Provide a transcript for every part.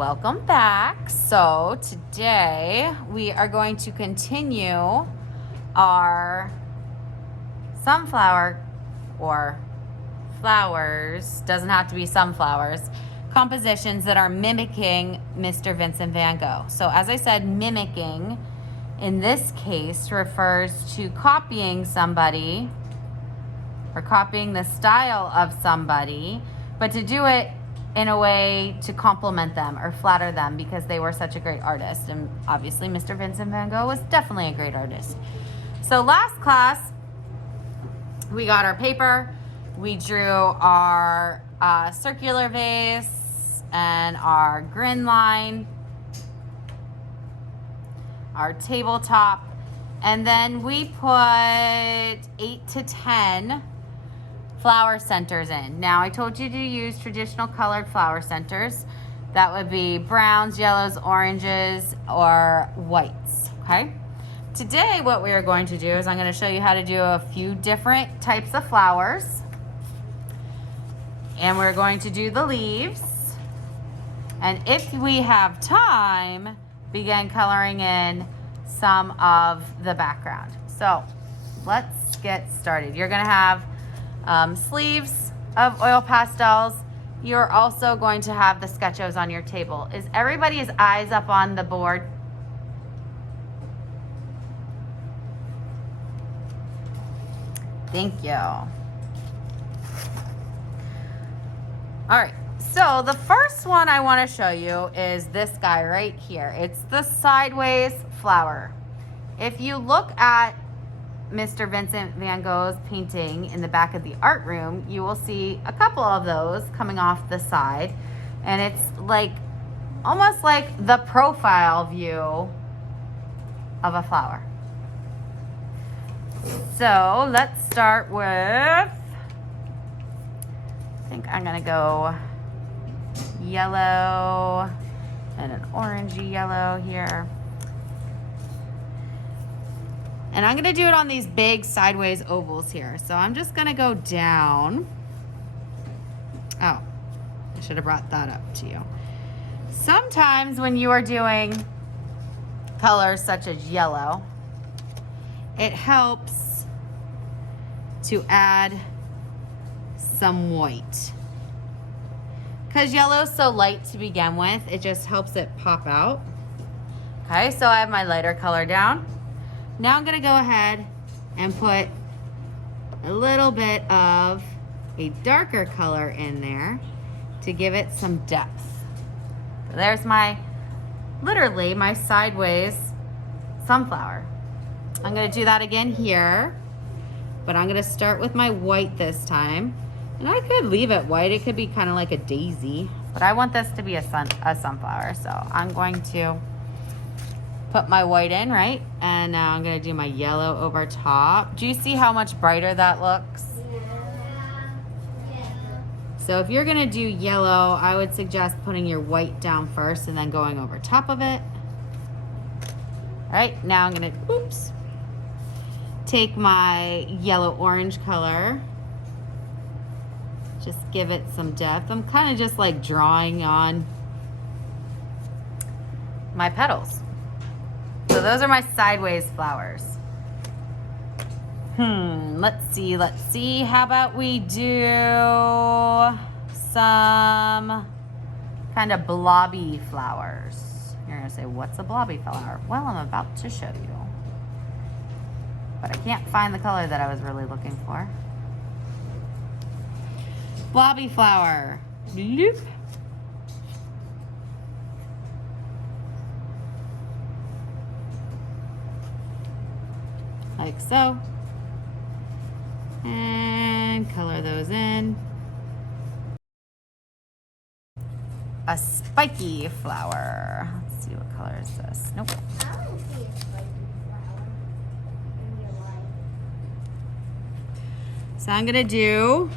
Welcome back. So today we are going to continue our sunflower or flowers, doesn't have to be sunflowers, compositions that are mimicking Mr. Vincent Van Gogh. So as I said, mimicking in this case refers to copying somebody or copying the style of somebody, but to do it in a way to compliment them or flatter them because they were such a great artist. And obviously Mr. Vincent Van Gogh was definitely a great artist. So last class, we got our paper, we drew our circular vase and our grin line, our tabletop, and then we put 8 to 10 flower centers in. Now I told you to use traditional colored flower centers. That would be browns, yellows, oranges, or whites, okay? Today what we are going to do is I'm going to show you how to do a few different types of flowers. And we're going to do the leaves. And if we have time, begin coloring in some of the background. So let's get started. You're going to have sleeves of oil pastels. You're also going to have the sketchos on your table. Is everybody's eyes up on the board? Thank you. All right, so the first one I want to show you is this guy right here. It's the sideways flower. If you look at Mr. Vincent Van Gogh's painting in the back of the art room, you will see a couple of those coming off the side, and it's like almost like the profile view of a flower. So let's start with, I think I'm gonna go yellow and an orangey yellow here. And I'm gonna do it on these big sideways ovals here. So I'm just gonna go down. Oh, I should have brought that up to you. Sometimes when you are doing colors such as yellow, it helps to add some white. Because yellow is so light to begin with, it just helps it pop out. Okay, so I have my lighter color down. Now I'm gonna go ahead and put a little bit of a darker color in there to give it some depth. So there's literally my sideways sunflower. I'm gonna do that again here, but I'm gonna start with my white this time. And I could leave it white, it could be kind of like a daisy, but I want this to be a sunflower, so I'm going to put my white in, right? And now I'm gonna do my yellow over top. Do you see how much brighter that looks? Yeah. So if you're gonna do yellow, I would suggest putting your white down first and then going over top of it. All right, now I'm gonna, take my yellow-orange color. Just give it some depth. I'm kind of just like drawing on my petals. So those are my sideways flowers. Let's see. How about we do some kind of blobby flowers? You're gonna say, what's a blobby flower? Well, I'm about to show you. But I can't find the color that I was really looking for. Blobby flower. Bloop. Like so. And color those in. A spiky flower. Let's see, what color is this? Nope. I want to see a spiky flower in real life. So I'm gonna do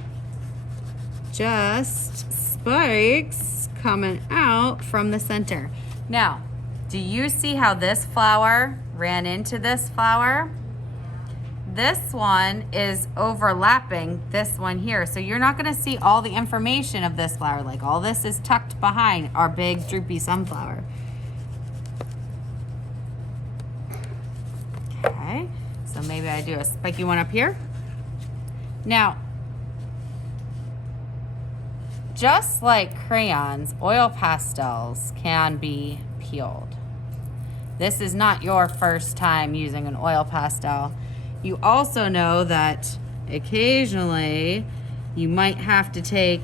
just spikes coming out from the center. Now, do you see how this flower ran into this flower? this one is overlapping this one here. So you're not gonna see all the information of this flower. Like all this is tucked behind our big droopy sunflower. Okay, so maybe I do a spiky one up here. Now, just like crayons, oil pastels can be peeled. This is not your first time using an oil pastel. You also know that occasionally you might have to take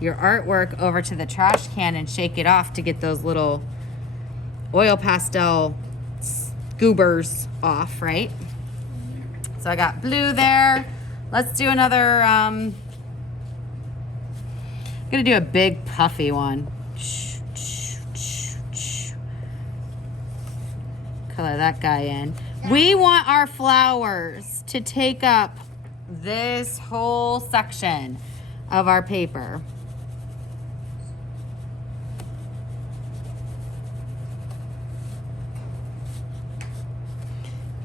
your artwork over to the trash can and shake it off to get those little oil pastel goobers off, right? So I got blue there. Let's do another, I'm gonna do a big puffy one. Color that guy in. We want our flowers to take up this whole section of our paper.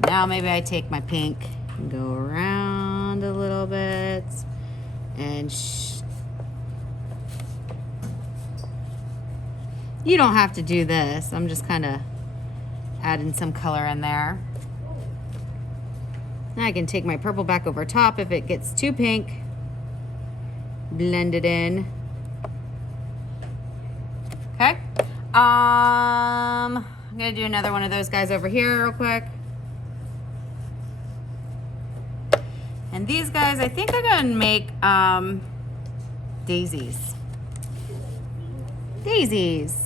Now maybe I take my pink and go around a little bit and you don't have to do this. I'm just kind of adding some color in there. Now I can take my purple back over top if it gets too pink. Blend it in. Okay. I'm gonna do another one of those guys over here real quick. And these guys, I think I'm gonna make daisies. Daisies.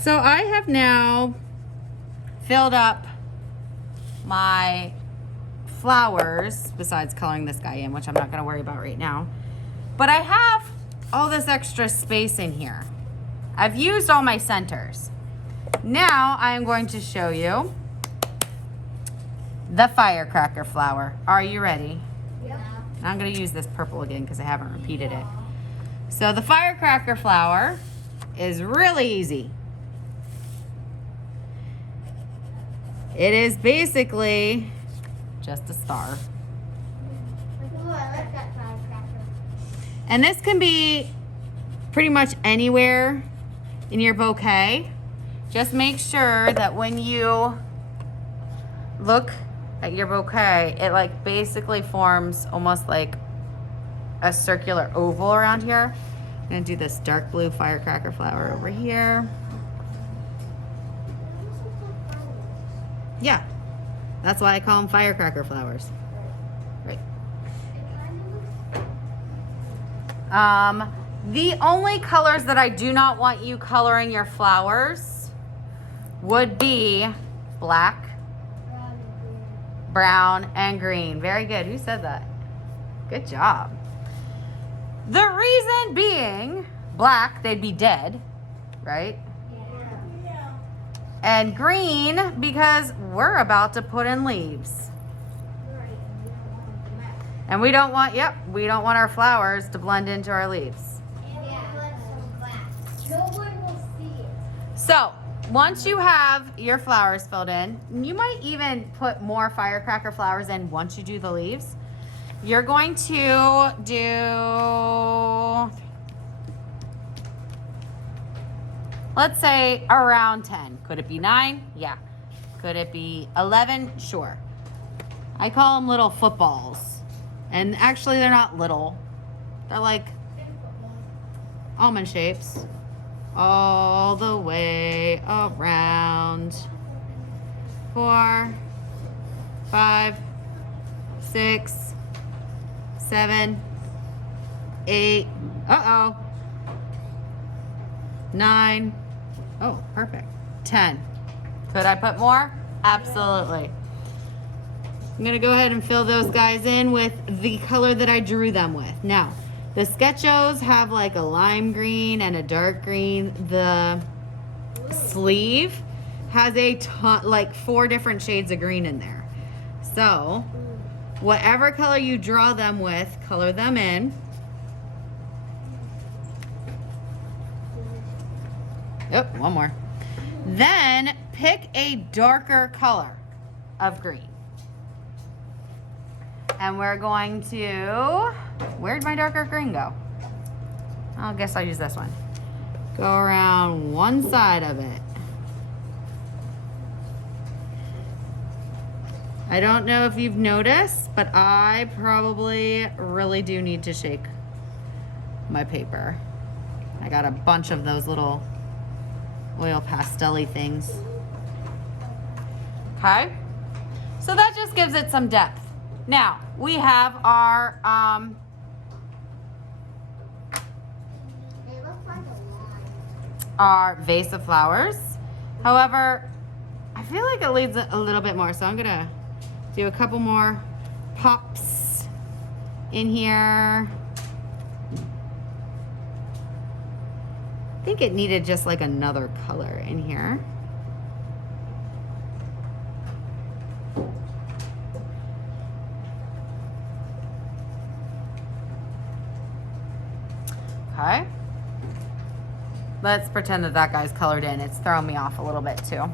So I have now filled up my flowers, besides coloring this guy in, which I'm not gonna worry about right now. But I have all this extra space in here. I've used all my centers. Now I am going to show you the firecracker flower. Are you ready? Yeah. I'm gonna use this purple again because I haven't repeated it. So the firecracker flower is really easy. It is basically just a star. Oh, I like that firecracker. And this can be pretty much anywhere in your bouquet. Just make sure that when you look at your bouquet, it like basically forms almost like a circular oval around here. I'm gonna do this dark blue firecracker flower over here. Yeah, that's why I call them firecracker flowers. Right. The only colors that I do not want you coloring your flowers would be black, brown, and green. Very good. Who said that? Good job. The reason being, black, they'd be dead, right? And green, because we're about to put in leaves. And we don't want, we don't want our flowers to blend into our leaves. No one will see it. So, once you have your flowers filled in, you might even put more firecracker flowers in once you do the leaves. You're going to do, let's say around 10. Could it be 9? Yeah. Could it be 11? Sure. I call them little footballs. And actually they're not little. They're like almond shapes. All the way around. 4, 5, 6, 7, 8. Uh-oh. 9. Oh, perfect. 10. Could I put more? Absolutely. I'm gonna go ahead and fill those guys in with the color that I drew them with. Now, the Sketchos have like a lime green and a dark green. The sleeve has a ton, like 4 different shades of green in there. So, Whatever color you draw them with, color them in. Oh, one more. Then pick a darker color of green. And we're going to, where'd my darker green go? I guess I'll use this one. Go around one side of it. I don't know if you've noticed, but I probably really do need to shake my paper. I got a bunch of those little oil pastel-y things. Okay, so that just gives it some depth. Now, we have our, They look like a line. our vase of flowers. However, I feel like it needs a little bit more, so I'm gonna do a couple more pops in here. I think it needed just like another color in here. Okay. Let's pretend that that guy's colored in. It's throwing me off a little bit too.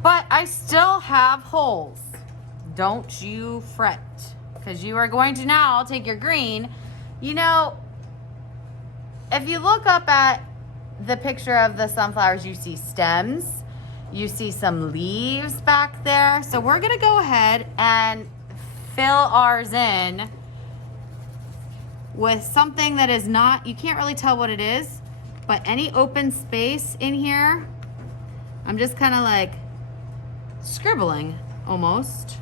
But I still have holes. Don't you fret, because you are going to now take your green. You know, if you look up at the picture of the sunflowers, you see stems, you see some leaves back there. So we're gonna go ahead and fill ours in with something that is not, you can't really tell what it is, but any open space in here, I'm just kind of like scribbling almost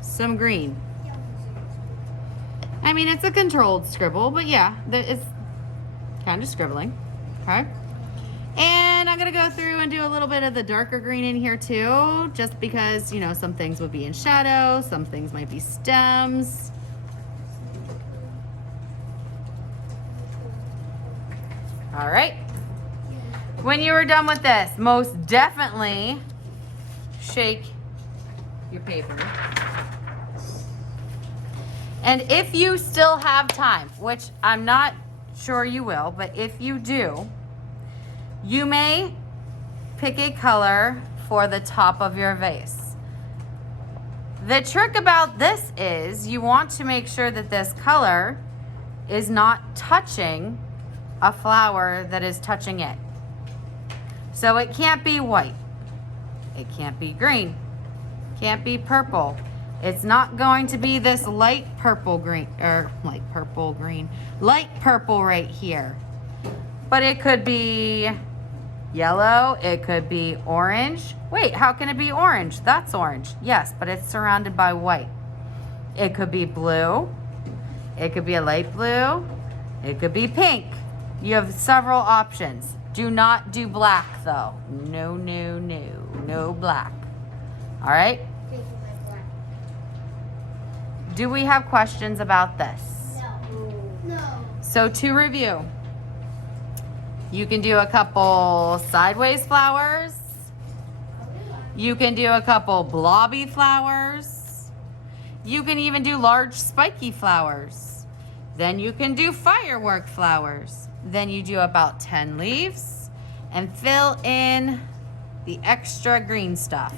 some green. I mean, it's a controlled scribble, but yeah, it's kind of scribbling. Okay. And I'm gonna go through and do a little bit of the darker green in here too, just because, you know, some things would be in shadow, some things might be stems. All right. When you are done with this, most definitely shake your paper. And if you still have time, which I'm not sure you will, but if you do, you may pick a color for the top of your vase. The trick about this is you want to make sure that this color is not touching a flower that is touching it. So it can't be white. It can't be green. Can't be purple. It's not going to be this light purple green, or light purple right here. But it could be yellow, it could be orange. Wait, how can it be orange? That's orange. Yes, but it's surrounded by white. It could be blue. It could be a light blue. It could be pink. You have several options. Do not do black though. No, no, no. No black. All right? Taking my black. Do we have questions about this? No. No. So to review, you can do a couple sideways flowers. You can do a couple blobby flowers. You can even do large spiky flowers. Then you can do firework flowers. Then you do about 10 leaves and fill in the extra green stuff.